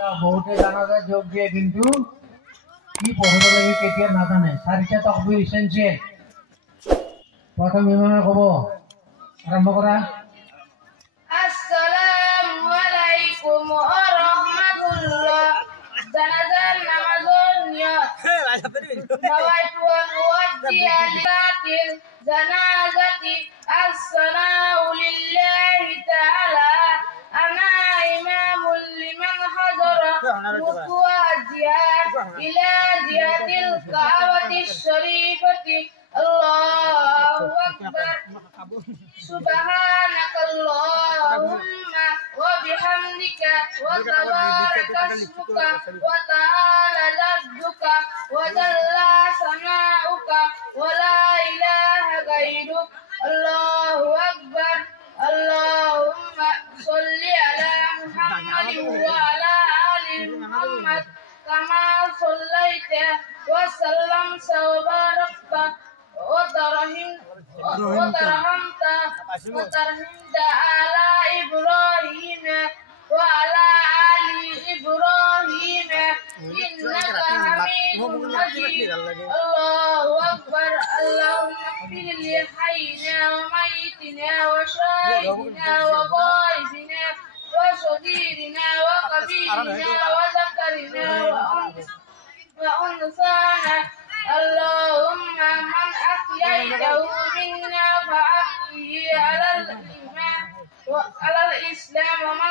বহুতে জানাজাত যোগ দিয়ে কিন্তু কি পঢ়িব লাগে কেতিয়া নাজানে। চাৰিটা তকবীৰ ইছেনচিয়েল। প্ৰথম ইমামে ক'ব, আৰম্ভ কৰা। আসসালামু আলাইকুম ওয়া রাহমাতুল্লাহ। জানাজার নামাজের নিয়ত। নাওয়াইতু আন উওয়াজ্জিয়া লিলাতিল জানাজাতি আসসালামু লিল্লাহি তাআলা আনা ইমামুল লিমান হাযারা মুতওয়াজ্জিয়া ইলা জিহাতিল কাবাতিশ শরীফাতি আল্লাহু আকবার। সুবহানাকাল্লাহুম্মা ওয়া বিহামদিকা ওয়া তাবারাকা ইসমুকা ওয়া তাআলা জাদ্দুকা ওয়া জাল্লা সানাউকা ওয়া লা ইলাহা গায়রুক। আল্লাহু আকবার। আল্লাহুম্মা শাল্লি আলা মুহাম্মাদিন ওয়া আলা আলি মুহাম্মাদ কামা শাল্লাইতা ওয়া সাল্লামতা ওয়া বারাকতা وترحمت على إبراهيم وعلى آل إبراهيم إنك حميد مجيد. الله أكبر. اللهم اغفر لحينا وميتنا وشاهدنا وغائبنا وصغيرنا وكبيرنا وذكرنا وأنثانا. اللهم من أحييته منا فأحيه على الإيمان وعلى الإسلام ومن